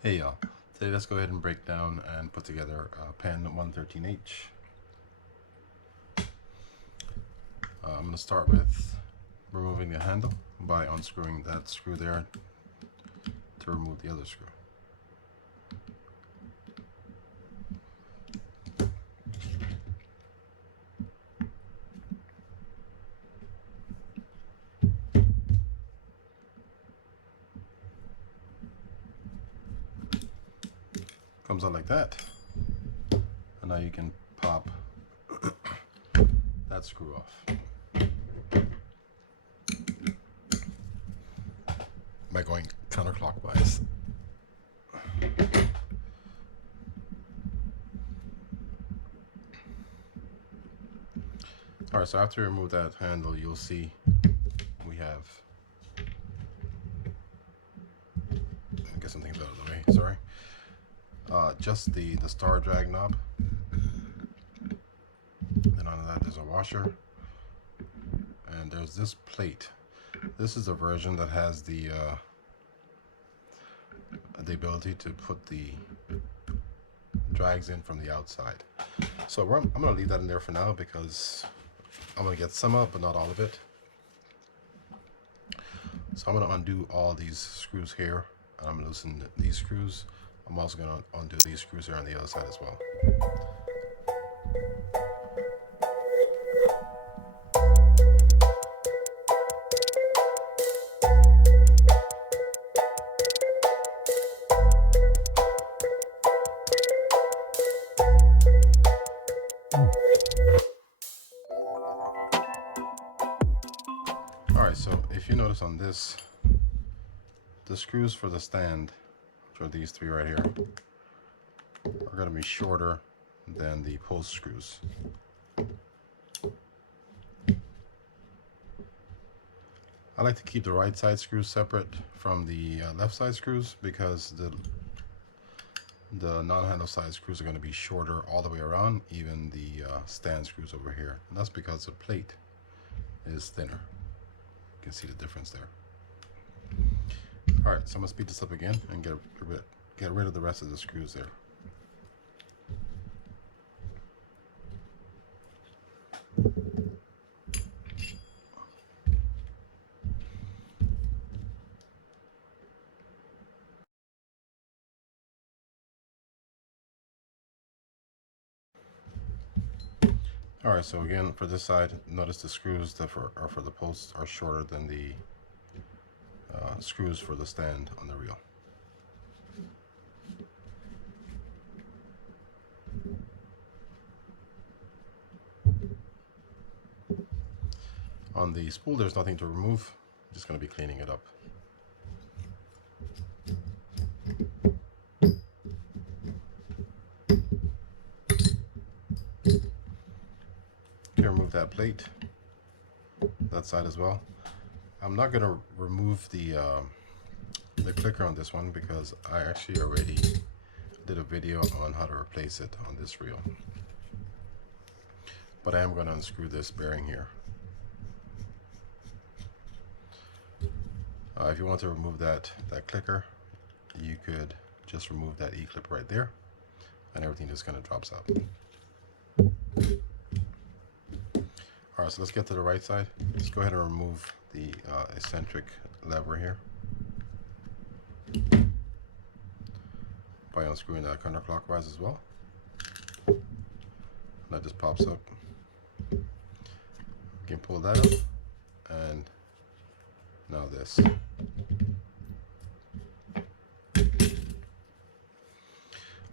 Hey y'all, today let's go ahead and break down and put together Penn 113H. I'm going to start with removing the handle by unscrewing that screw there to remove the other screw. Comes out like that, and now you can pop that screw off by going counterclockwise. Alright, so after you remove that handle, you'll see we have, get some things out of the way, sorry. Just the star drag knob. Then on that there's a washer, and there's this plate. This is a version that has the ability to put the drags in from the outside. So I'm going to leave that in there for now because I'm going to get some up, but not all of it. So I'm going to undo all these screws here, and I'm going to loosen these screws. I'm also going to undo these screws here on the other side as well. Alright, so if you notice on this, the screws for the stand, which are these three right here, are going to be shorter than the post screws. I like to keep the right side screws separate from the left side screws because the non-handle side screws are going to be shorter all the way around, even the stand screws over here. And that's because the plate is thinner. You can see the difference there. Alright, so I'm going to speed this up again and get rid of the rest of the screws there. Alright, so again, for this side, notice the screws that are for the posts are shorter than the screws for the stand on the reel. On the spool, there's nothing to remove. I'm just going to be cleaning it up. Okay, remove that plate, that side as well. I'm not going to remove the clicker on this one because I actually already did a video on how to replace it on this reel. But I am going to unscrew this bearing here. If you want to remove that clicker, you could just remove that E-clip right there, and everything just kind of drops out. Alright, so let's get to the right side. Let's go ahead and remove the eccentric lever here by unscrewing that counterclockwise as well. And that just pops up. You can pull that up, and now this.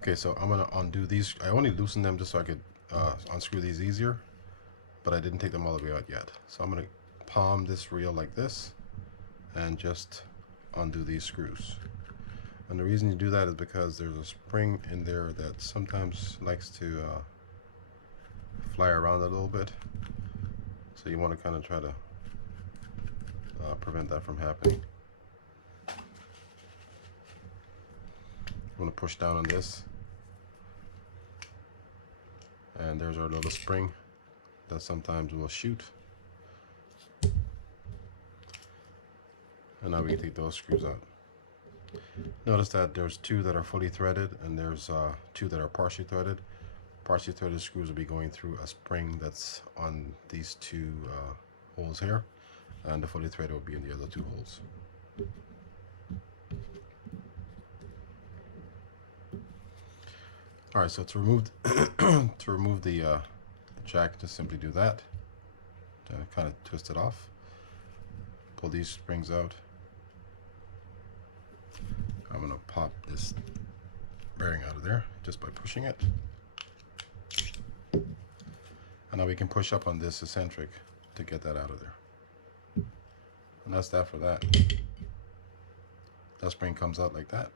Okay, so I'm gonna undo these. I only loosened them just so I could unscrew these easier, but I didn't take them all the way out yet. So I'm gonna palm this reel like this and just undo these screws. And the reason you do that is because there's a spring in there that sometimes likes to fly around a little bit. So you want to kind of try to prevent that from happening. I'm going to push down on this, and there's our little spring that sometimes will shoot. And now we can take those screws out. Notice that there's two that are fully threaded and there's two that are partially threaded. Partially threaded screws will be going through a spring that's on these two holes here, and the fully threaded will be in the other two holes. Alright, so to remove to remove the jack, just simply do that. Kind of twist it off. Pull these springs out. I'm going to pop this bearing out of there just by pushing it. And now we can push up on this eccentric to get that out of there. And that's that for that. That spring comes out like that.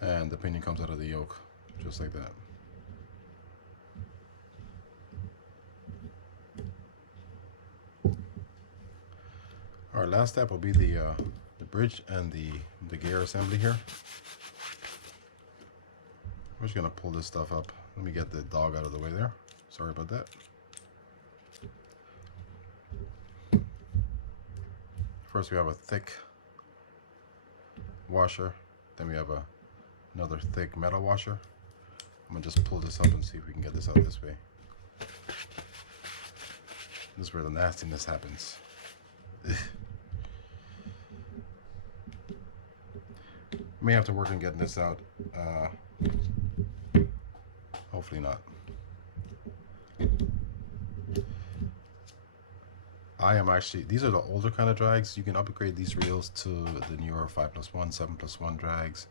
And the pinion comes out of the yoke just like that. Our last step will be the bridge and the gear assembly here. We're just gonna pull this stuff up. Let me get the dog out of the way there. Sorry about that. First we have a thick washer, then we have another thick metal washer. I'm gonna just pull this up and see if we can get this out this way. This is where the nastiness happens. May have to work on getting this out. Hopefully not. I am actually, these are the older kind of drags. You can upgrade these reels to the newer 5+1, 7+1 drags.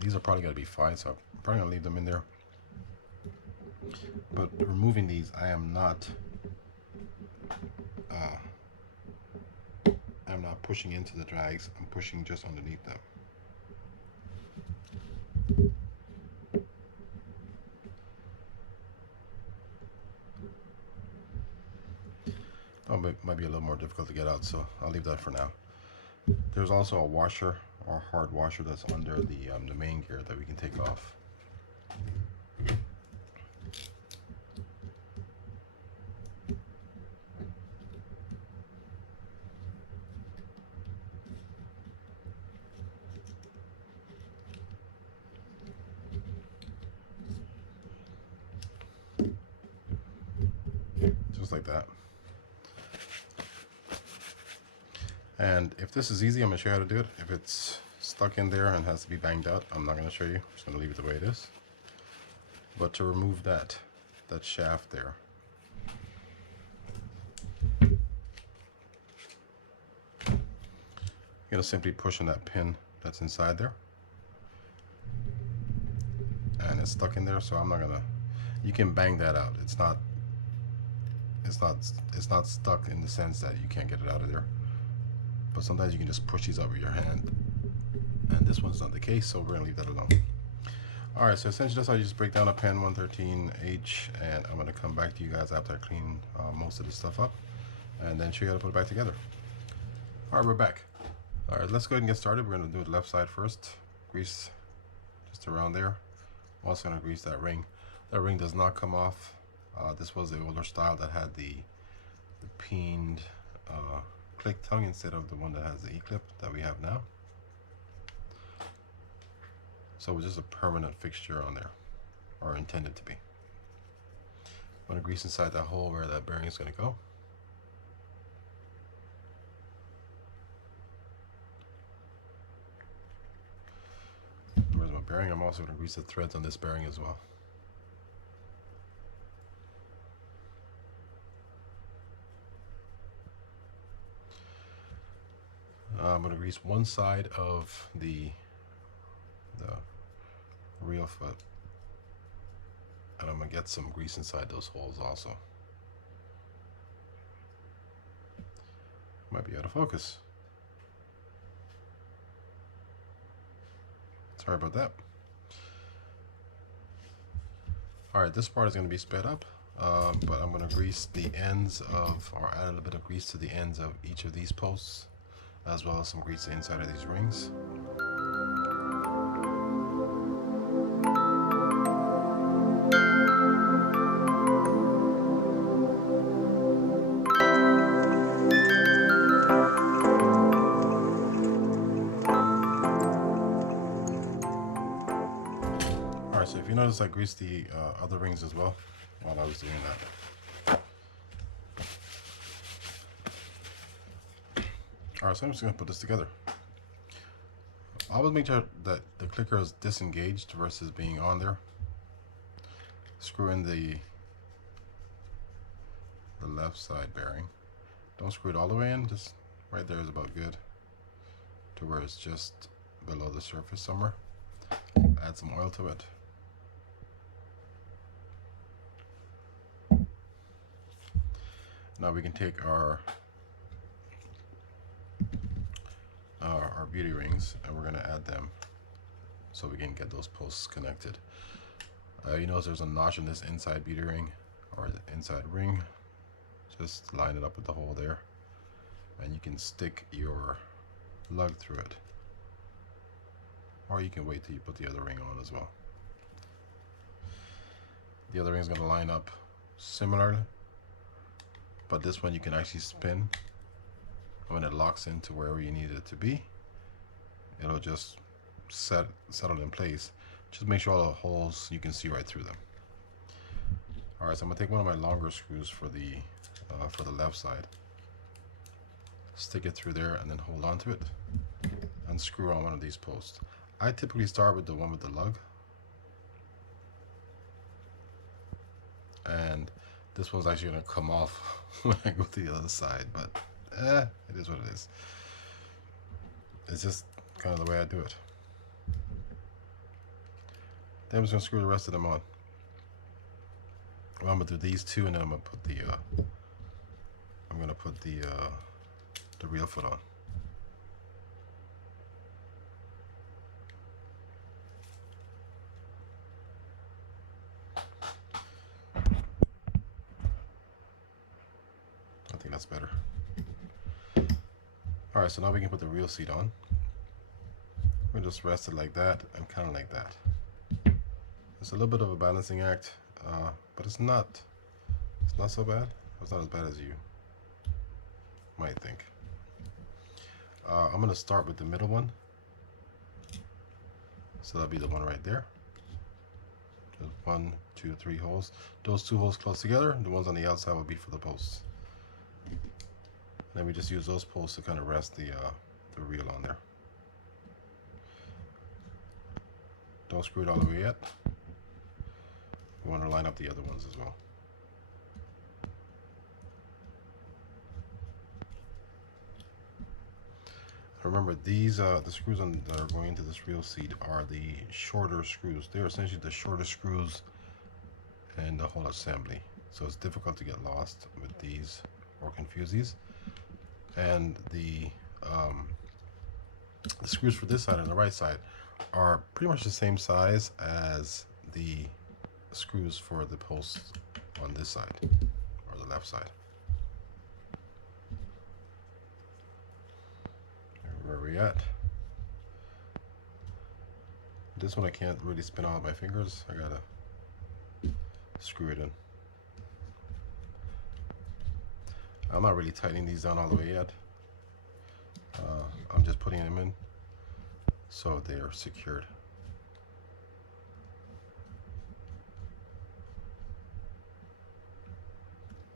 These are probably going to be fine, so I'm probably going to leave them in there. But removing these, I am not I'm not pushing into the drags. I'm pushing just underneath them. Oh, it might be a little more difficult to get out, so I'll leave that for now. There's also a washer or hard washer that's under the main gear that we can take off. Just like that. And if this is easy, I'm going to show you how to do it. If it's stuck in there and has to be banged out, I'm not going to show you. I'm just going to leave it the way it is. But to remove that shaft there, you're going to simply push on that pin that's inside there. And it's stuck in there, so I'm not going to, you can bang that out. It's not stuck in the sense that you can't get it out of there. But sometimes you can just push these up with your hand, and this one's not the case, so we're gonna leave that alone. All right, so essentially that's how you just break down a Penn 113H, and I'm gonna come back to you guys after I clean most of this stuff up, and then show you how to put it back together. All right, we're back. All right, let's go ahead and get started. We're gonna do the left side first. Grease just around there. I'm also gonna grease that ring. That ring does not come off. This was the older style that had the peened click tongue instead of the one that has the E-clip that we have now. So it's just a permanent fixture on there, or intended to be. I'm going to grease inside that hole where that bearing is going to go. Where's my bearing? I'm also going to grease the threads on this bearing as well. I'm going to grease one side of the reel foot, and I'm going to get some grease inside those holes also. Might be out of focus. Sorry about that. Alright, this part is going to be sped up, but I'm going to grease the ends of, or add a little bit of grease to the ends of each of these posts, as well as some grease inside of these rings. If you notice, I greased the other rings as well while I was doing that. Alright, so I'm just going to put this together. Always make sure that the clicker is disengaged versus being on there. Screw in the left side bearing. Don't screw it all the way in, just right there is about good to where it's just below the surface somewhere. Add some oil to it. Now we can take our beauty rings and we're going to add them so we can get those posts connected. You notice there's a notch in this inside beauty ring or the inside ring. Just line it up with the hole there and you can stick your lug through it, or you can wait till you put the other ring on as well. The other ring is going to line up similarly, but this one you can actually spin. When it locks into wherever you need it to be, it'll just settle in place. Just make sure all the holes, you can see right through them. Alright, so I'm going to take one of my longer screws for the left side, stick it through there and then hold on to it and screw on one of these posts. I typically start with the one with the lug, and this one's actually going to come off when I go to the other side, but it is what it is. It's just kind of the way I do it. Then I'm just going to screw the rest of them on. Well, I'm going to do these two, and then I'm going to put the real foot on. I think that's better. Alright, so now we can put the real seat on. We'll just rest it like that and kind of like that. It's a little bit of a balancing act, but it's not so bad. It's not as bad as you might think. I'm going to start with the middle one. So that'll be the one right there. Just 1, 2, 3 holes. Those 2 holes close together. The ones on the outside will be for the posts. Then we just use those posts to kind of rest the reel on there. Don't screw it all the way yet. We want to line up the other ones as well. Remember, these the screws that are going into this reel seat are the shorter screws. They're essentially the shortest screws in the whole assembly. So it's difficult to get lost with these or confuse these. And the screws for this side and the right side are pretty much the same size as the screws for the posts on this side or the left side. Where are we at? This one I can't really spin out with my fingers. I gotta screw it in. I'm not really tightening these down all the way yet. I'm just putting them in so they are secured.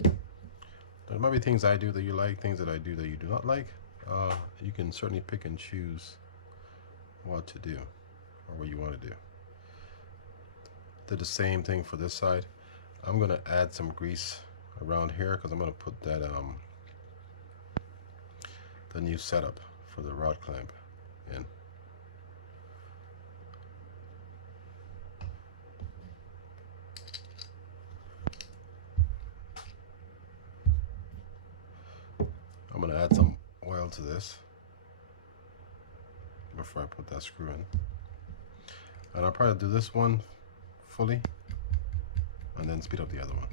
There might be things I do that you like, things that I do that you do not like. You can certainly pick and choose what to do or what you want to do. Did the same thing for this side. I'm going to add some grease around here because I'm going to put that the new setup for the rod clamp in. I'm going to add some oil to this before I put that screw in, and I'll probably do this one fully and then speed up the other one.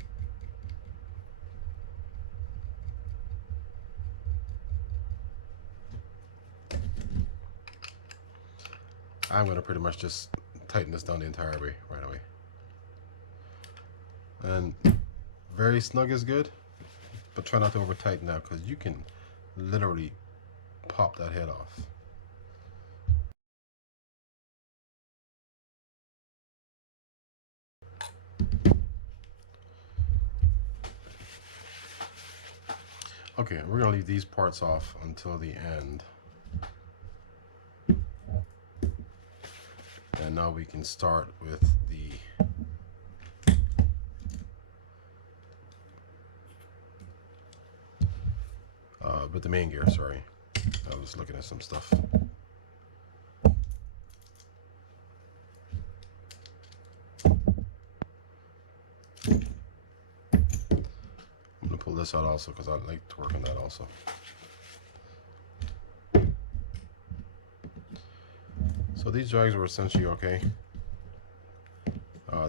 I'm going to pretty much just tighten this down the entire way right away. And very snug is good, but try not to over tighten now because you can literally pop that head off. Okay, we're gonna leave these parts off until the end. And now we can start with the main gear. Sorry, I was looking at some stuff. I'm gonna pull this out also because I like to work on that also. So these drags were essentially okay.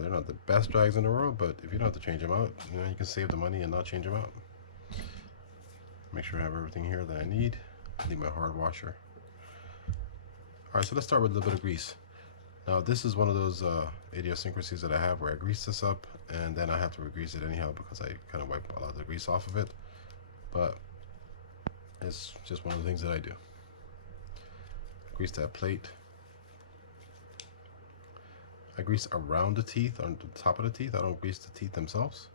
They're not the best drags in the world, but if you don't have to change them out, you know, you can save the money and not change them out. Make sure I have everything here that I need. I need my hard washer. Alright, so let's start with a little bit of grease. Now this is one of those idiosyncrasies that I have where I grease this up and then I have to re-grease it anyhow because I kind of wipe a lot of the grease off of it. But it's just one of the things that I do. Grease that plate. I grease around the teeth, on the top of the teeth. I don't grease the teeth themselves.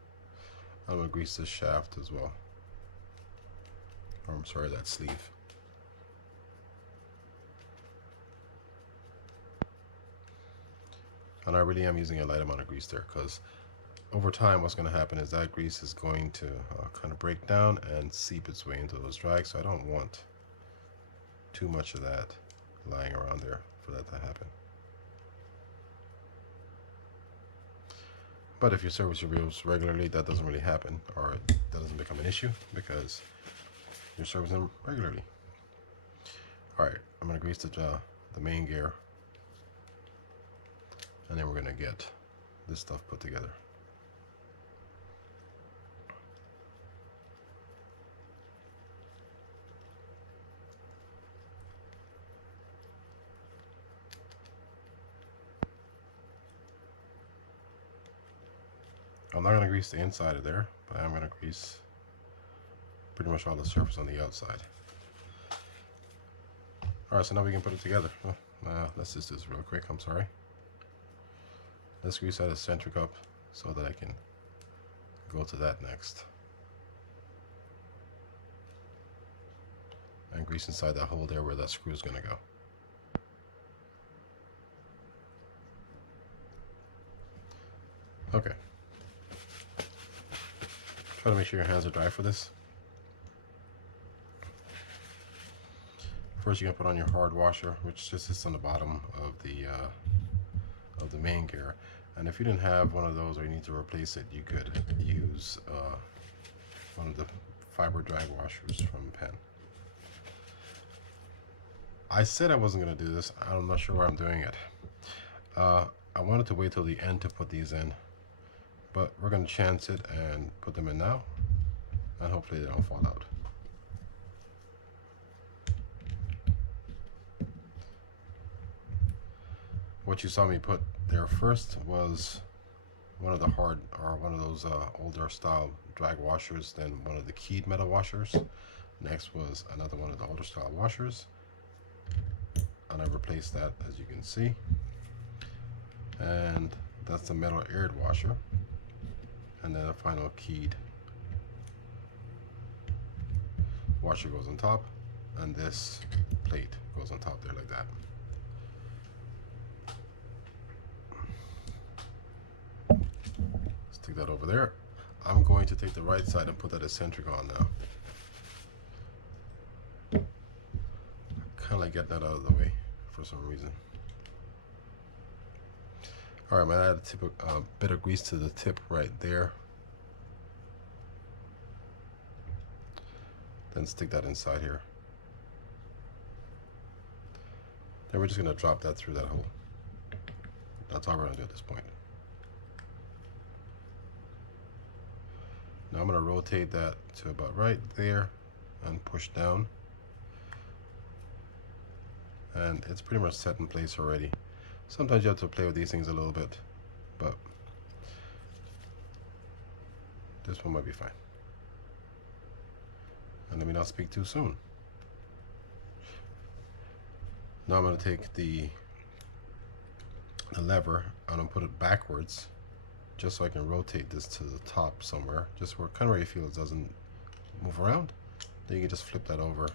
I'm going to grease this shaft as well. Or I'm sorry, that sleeve. And I really am using a light amount of grease there because over time what's going to happen is that grease is going to kind of break down and seep its way into those drags. So I don't want too much of that lying around there for that to happen. But if you service your wheels regularly, that doesn't really happen, or that doesn't become an issue because you're servicing them regularly. Alright, I'm going to grease the main gear, and then we're going to get this stuff put together. I'm not going to grease the inside of there, but I'm going to grease pretty much all the surface on the outside. Alright, so now we can put it together. Let's just do this real quick, I'm sorry. Let's grease that eccentric up so that I can go to that next. And grease inside that hole there where that screw is going to go. Okay. Try to make sure your hands are dry for this. First, you're gonna put on your hard washer, which just sits on the bottom of the main gear. And if you didn't have one of those or you need to replace it, you could use one of the fiber drag washers from Penn. I said I wasn't gonna do this. I'm not sure why I'm doing it. I wanted to wait till the end to put these in. But we're going to chance it and put them in now, and hopefully they don't fall out. What you saw me put there first was one of the those older style drag washers, then one of the keyed metal washers. Next was another one of the older style washers, and I replaced that, as you can see. And that's the metal aired washer. And then a final keyed washer goes on top, and this plate goes on top there like that. Stick that over there. I'm going to take the right side and put that eccentric on now. Kind of like getting that out of the way for some reason. Alright, I'm going to add a bit of grease to the tip right there. Then stick that inside here. Then we're just going to drop that through that hole. That's all we're going to do at this point. Now I'm going to rotate that to about right there and push down. And it's pretty much set in place already. Sometimes you have to play with these things a little bit, but this one might be fine. And let me not speak too soon. Now I'm going to take the lever and I'm put it backwards just so I can rotate this to the top somewhere, just where kind of where you feel it doesn't move around. Then you can just flip that over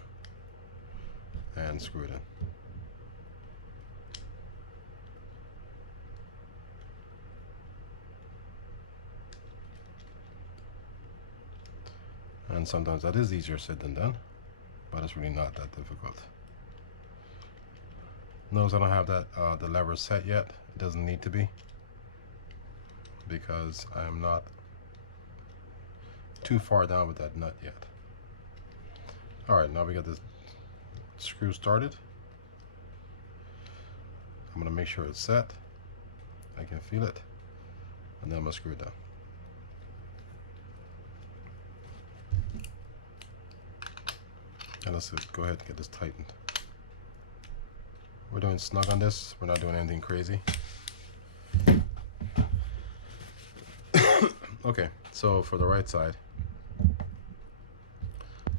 and screw it in. And sometimes that is easier said than done, but it's really not that difficult. Notice I don't have that the lever set yet. It doesn't need to be, because I am not too far down with that nut yet. Alright, now we got this screw started. I'm going to make sure it's set. I can feel it. And then I'm going to screw it down. And let's go ahead and get this tightened. We're doing snug on this. We're not doing anything crazy. Okay, so for the right side,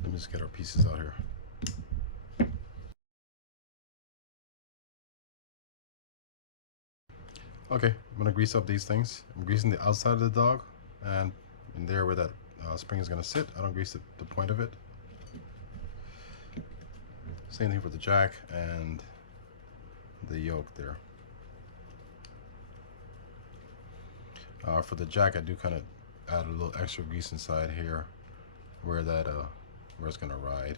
let me just get our pieces out here. Okay, I'm gonna grease up these things. I'm greasing the outside of the dog, and in there where that spring is gonna sit, I don't grease the point of it. Same thing for the jack and the yoke there. For the jack, I do kind of add a little extra grease inside here where that where it's gonna ride.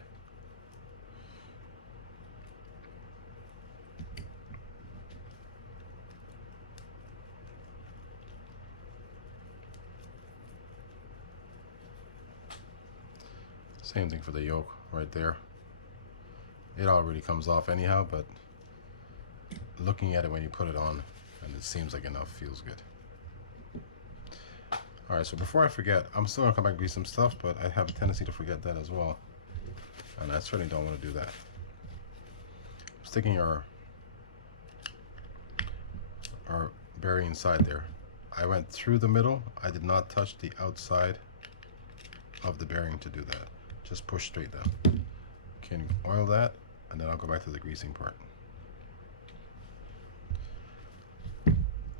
Same thing for the yoke right there. It already comes off anyhow, but looking at it when you put it on, and it seems like enough, feels good. Alright, so before I forget, I'm still gonna come back and grease some stuff, but I have a tendency to forget that as well. And I certainly don't want to do that. I'm sticking our bearing inside there. I went through the middle. I did not touch the outside of the bearing to do that. Just push straight down. Can oil that, and then I'll go back to the greasing part.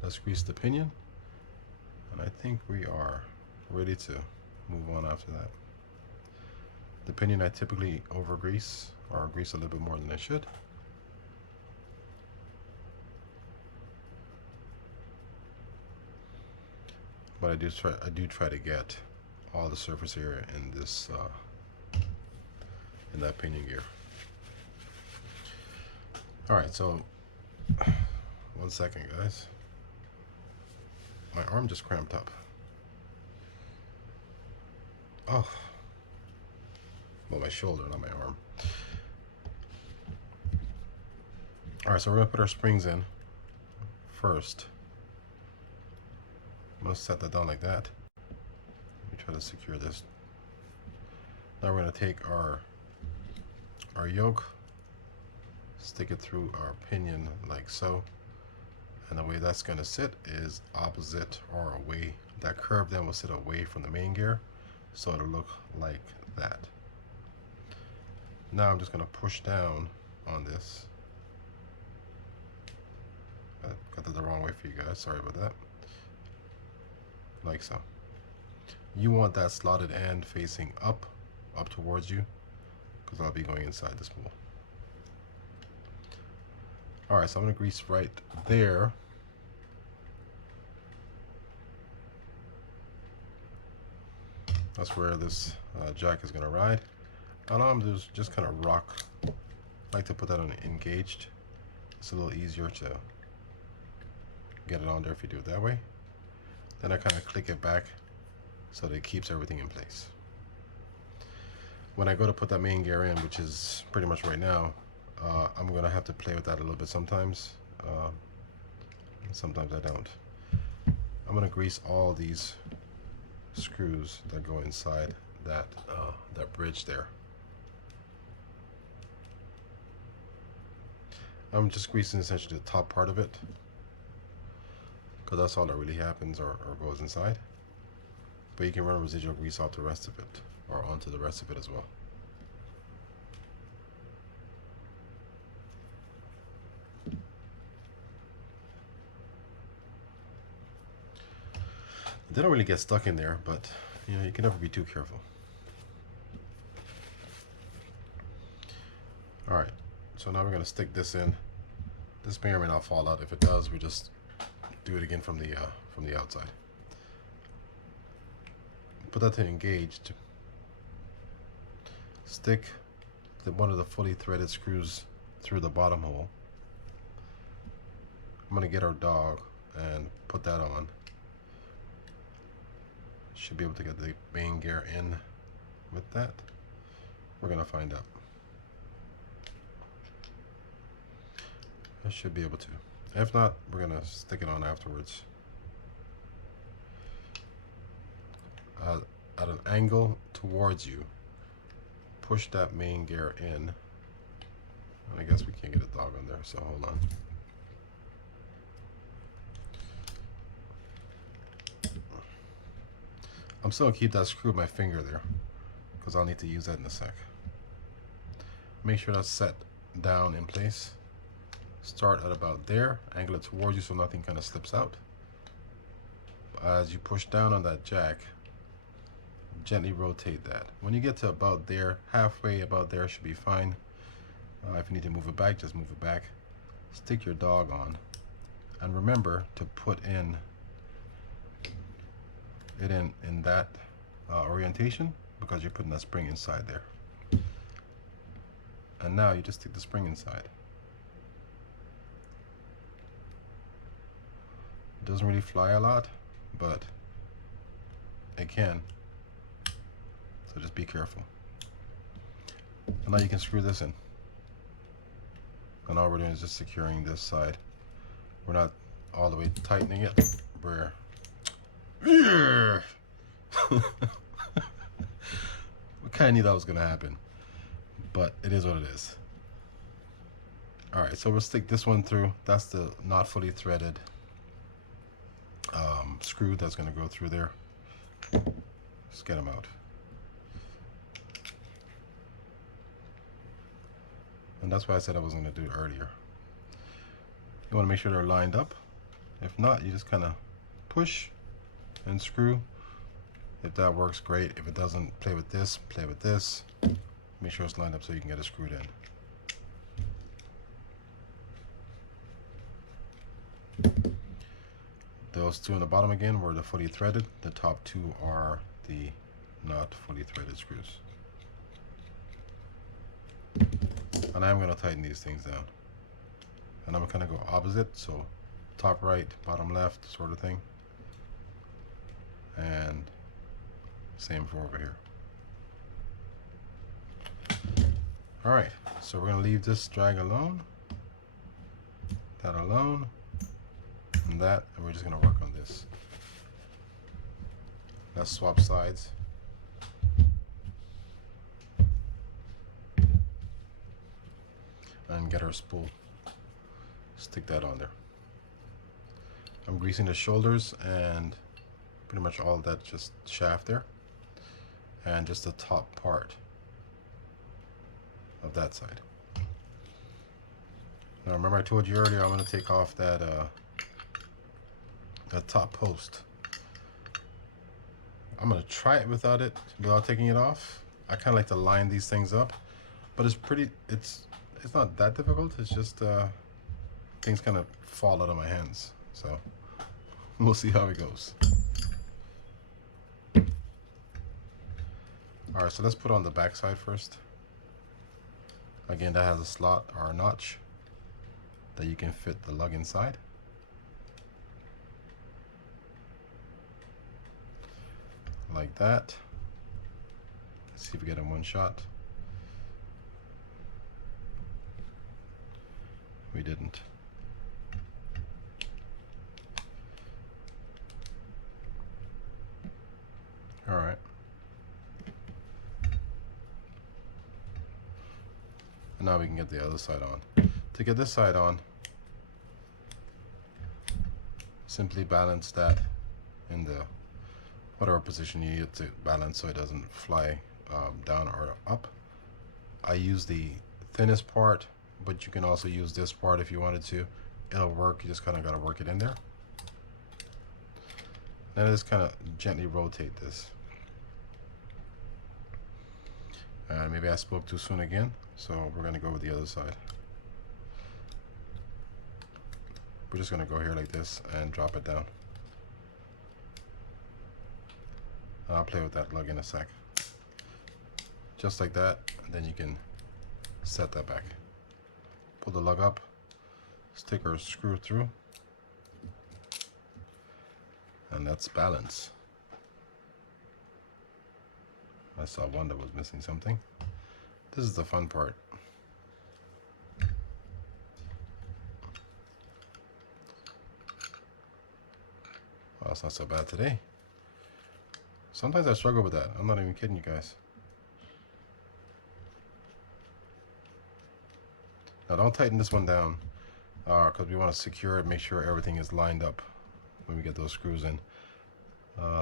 Let's grease the pinion, and I think we are ready to move on after that. The pinion I typically over grease, or grease a little bit more than I should. But I do try to get all the surface area in this in that pinion gear. All right, so 1 second, guys. My arm just cramped up. Oh, well, my shoulder, not my arm. All right, so we're gonna put our springs in first. I'm gonna set that down like that. Let me try to secure this. Now we're gonna take our yoke, stick it through our pinion like so, and the way that's gonna sit is opposite or away. That curve then will sit away from the main gear, so it'll look like that. Now I'm just gonna push down on this. I got that the wrong way for you guys, sorry about that. Like so. You want that slotted end facing up towards you, because I'll be going inside the spool. Alright, so I'm going to grease right there. That's where this jack is going to ride. And all I'm going to do is just kind of rock. I like to put that on engaged. It's a little easier to get it on there if you do it that way. Then I kind of click it back so that it keeps everything in place. When I go to put that main gear in, which is pretty much right now, I'm going to have to play with that a little bit sometimes. Sometimes I don't. I'm going to grease all these screws that go inside that bridge there. I'm just greasing essentially the top part of it, because that's all that really happens or goes inside. But you can run residual grease off the rest of it, or onto the rest of it as well. They don't really get stuck in there, but you know, you can never be too careful. so now we're going to stick this in. This may or may not fall out. If it does, we just do it again from the outside. Put that to engaged. Stick one of the fully threaded screws through the bottom hole. I'm going to get our dog and put that on. Should be able to get the main gear in with that. We're going to find out. I should be able to. If not, we're going to stick it on afterwards. At an angle towards you, push that main gear in. And I guess we can't get a dog on there, so hold on. I'm still going to keep that screw with my finger there, because I'll need to use that in a sec. Make sure that's set down in place. Start at about there, angle it towards you so nothing kind of slips out. As you push down on that jack, gently rotate that. When you get to about there, halfway about there should be fine. If you need to move it back, just move it back. Stick your dog on. And remember to put it in that orientation, because you're putting that spring inside there. And now you just stick the spring inside. It doesn't really fly a lot, but it can. So just be careful. And now you can screw this in. And all we're doing is just securing this side. We're not all the way tightening it. We're we kind of knew that was going to happen, but it is what it is. Alright, so we'll stick this one through. That's the not fully threaded screw that's going to go through there. Just get them out. And that's why I said I wasn't going to do it earlier. You want to make sure they're lined up. If not, you just kind of push and screw. If that works, great. If it doesn't, play with this, play with this. Make sure it's lined up so you can get it screwed in. Those two on the bottom again were the fully threaded. The top two are the not fully threaded screws. And I'm going to tighten these things down. And I'm going to go opposite, so top right, bottom left sort of thing. And same for over here. Alright, so we're going to leave this drag alone, that alone, and that, and we're just going to work on this. Let's swap sides. And get our spool. Stick that on there. I'm greasing the shoulders and pretty much all of that just shaft there, and just the top part of that side. Now remember I told you earlier I'm going to take off that that top post. I'm going to try it without taking it off. I kind of like to line these things up, but it's not that difficult. It's just things kind of fall out of my hands, so we'll see how it goes. Alright, so let's put on the back side first. Again, that has a slot or a notch that you can fit the lug inside. Like that. Let's see if we get in one shot. We didn't. All right. And now we can get the other side on. To get this side on, simply balance that in the whatever position you need to balance so it doesn't fly down or up. I use the thinnest part, but you can also use this part if you wanted to. It'll work. You just kind of got to work it in there. Then just kind of gently rotate this. And maybe I spoke too soon again, so we're going to go with the other side. we're just gonna go here like this and drop it down. I'll play with that lug in a sec. Just like that, and then you can set that back. Pull the lug up, stick our screw through, and that's balance. I saw one that was missing something. This is the fun part. Well, that's not so bad today. Sometimes I struggle with that. I'm not even kidding you guys. Now don't tighten this one down because we want to secure it, make sure everything is lined up when we get those screws in.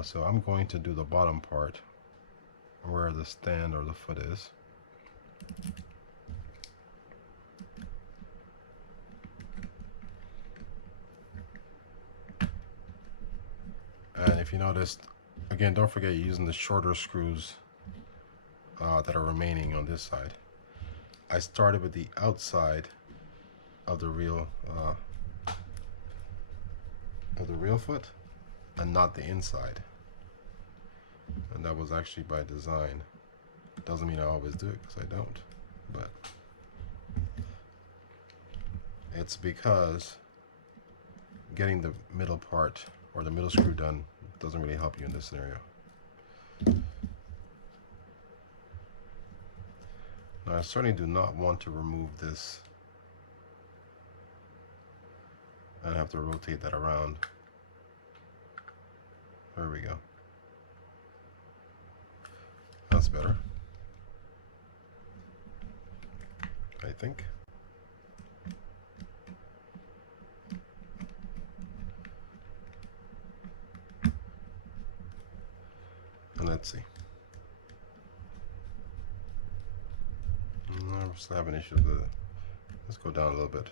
So I'm going to do the bottom part where the stand or the foot is. And if you noticed, again, don't forget you're using the shorter screws that are remaining on this side. I started with the outside of the real foot and not the inside. And that was actually by design. Doesn't mean I always do it, because I don't. But it's because getting the middle part or the middle screw done doesn't really help you in this scenario. Now I certainly do not want to remove this and have to rotate that around. There we go. That's better, I think. And let's see. No, we're still having issues with it. Let's go down a little bit.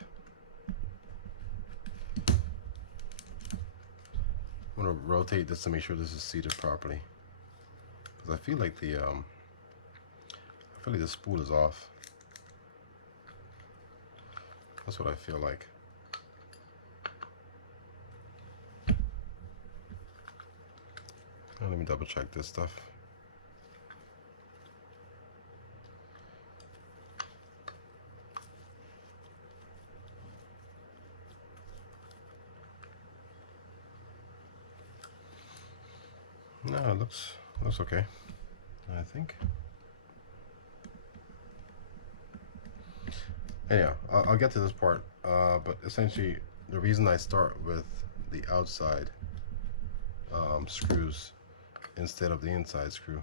I'm going to rotate this to make sure this is seated properly. Because I feel like the spool is off. That's what I feel like. Now let me double check this stuff. No, it looks okay, I think. Anyhow, I'll get to this part, but essentially the reason I start with the outside screws instead of the inside screw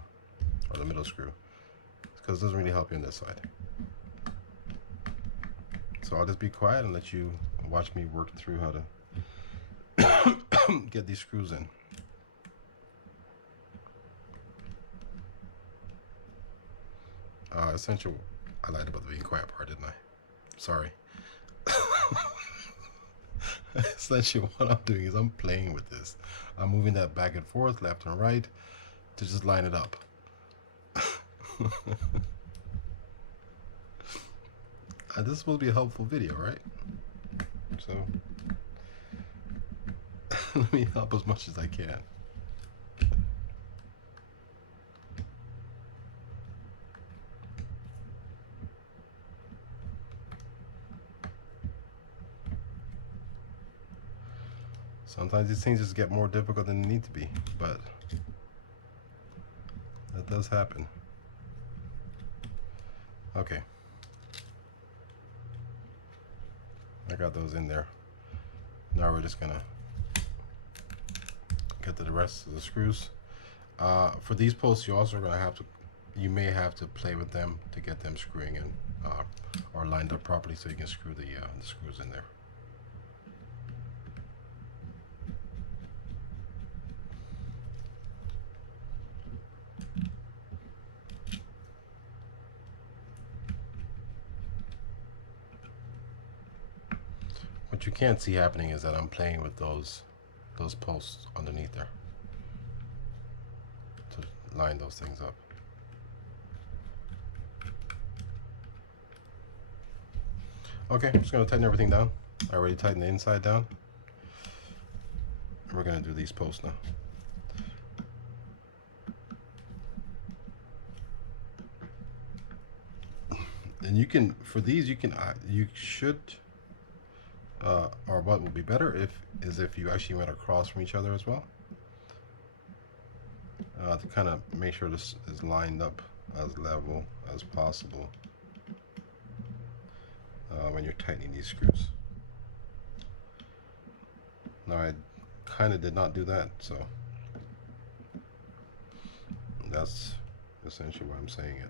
or the middle screw is because it doesn't really help you on this side. So I'll just be quiet and let you watch me work through how to get these screws in. Essentially, I lied about the being quiet part, didn't I? Sorry. Essentially, what I'm doing is I'm playing with this. I'm moving that back and forth, left and right, to just line it up. This is supposed to be a helpful video, right? So, let me help as much as I can. Sometimes these things just get more difficult than they need to be, but that does happen. Okay. I got those in there. Now we're just gonna get to the rest of the screws. For these posts, you may have to play with them to get them screwing in or lined up properly so you can screw the screws in there. What you can't see happening is that I'm playing with those posts underneath there to line those things up. Okay, I'm just going to tighten everything down. I already tightened the inside down. We're gonna do these posts now. And you can, for these, you can, you should, or what would be better is if you actually went across from each other as well, to kind of make sure this is lined up as level as possible when you're tightening these screws. Now I kind of did not do that, so that's essentially why I'm saying it.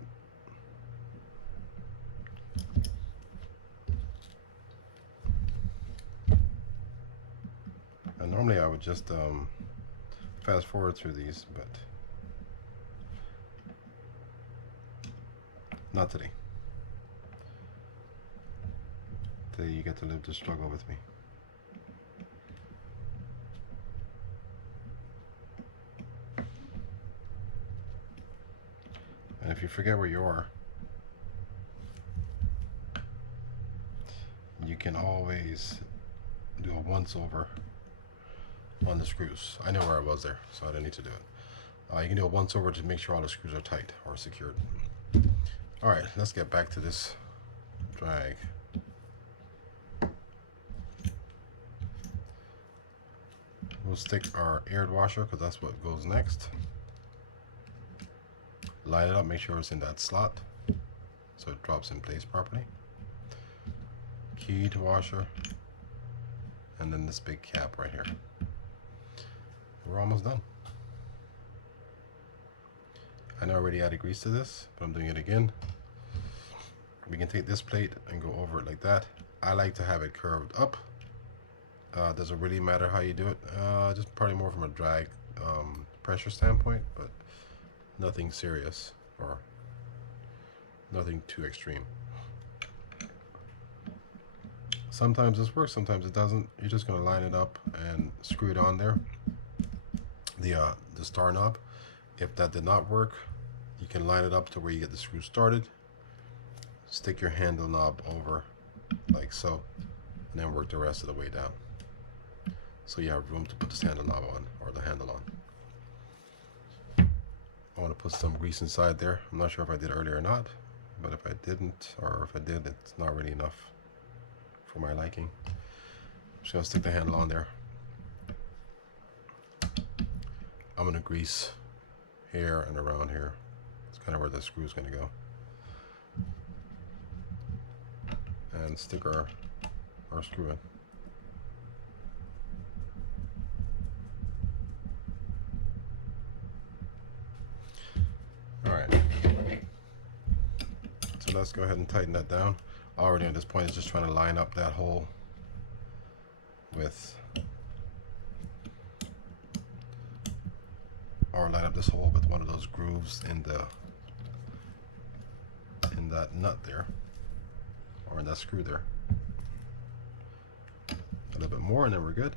And normally I would just fast forward through these, but not today. Today you get to live the struggle with me. And if you forget where you are, you can always do a once over on the screws. I know where I was there, so I didn't need to do it. You can do a once over to make sure all the screws are tight or secured. All right, let's get back to this drag. We'll stick our aired washer because that's what goes next. Line it up, make sure it's in that slot so it drops in place properly. Keyed washer, and then this big cap right here. We're almost done. I know I already added grease to this, but I'm doing it again. We can take this plate and go over it like that. I like to have it curved up. Doesn't really matter how you do it, just probably more from a drag pressure standpoint, but nothing serious or nothing too extreme. Sometimes this works, sometimes it doesn't. You're just going to line it up and screw it on there, the star knob. If that did not work, you can line it up to where you get the screw started, stick your handle knob over like so, and then work the rest of the way down, so you have room to put this handle knob on, or the handle on. I want to put some grease inside there. I'm not sure if I did earlier or not, but if I didn't, or if I did, it's not really enough for my liking. I'm just going to stick the handle on there. I'm going to grease here and around here. It's kind of where the screw is going to go. And stick our screw in. Alright, so let's go ahead and tighten that down. Already at this point is just trying to line up that hole with, or line up this hole with one of those grooves in that nut there, or in that screw there. A little bit more and then we're good.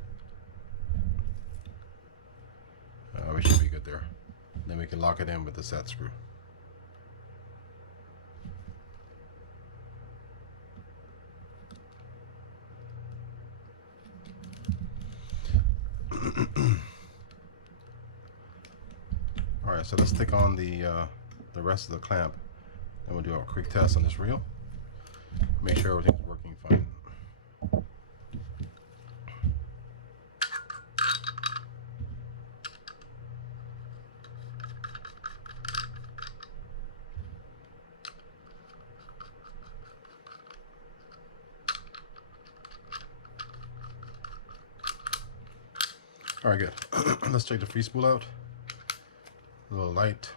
We should be good there. Then we can lock it in with the set screw. Alright, so let's stick on the rest of the clamp. Then we'll do a quick test on this reel. Make sure everything's working fine. Alright, good. Let's check the free spool out. A little light.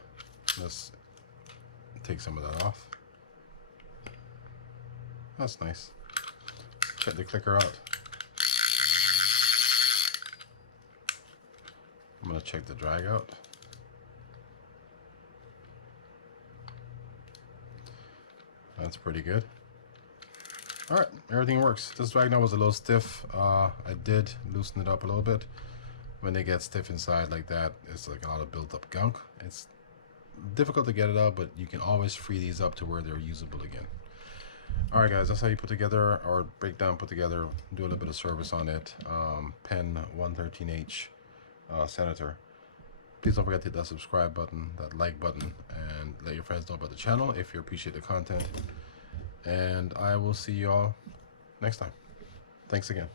Let's take some of that off. That's nice. Check the clicker out. I'm going to check the drag out. That's pretty good. Alright, everything works. This drag now was a little stiff. I did loosen it up a little bit. When they get stiff inside like that, it's like a lot of built up gunk. It's difficult to get it out, but you can always free these up to where they're usable again. Alright guys, that's how you put together, or break down, put together, do a little bit of service on it. Penn 113H Senator. Please don't forget to hit that subscribe button, that like button, and let your friends know about the channel if you appreciate the content. And I will see you all next time. Thanks again.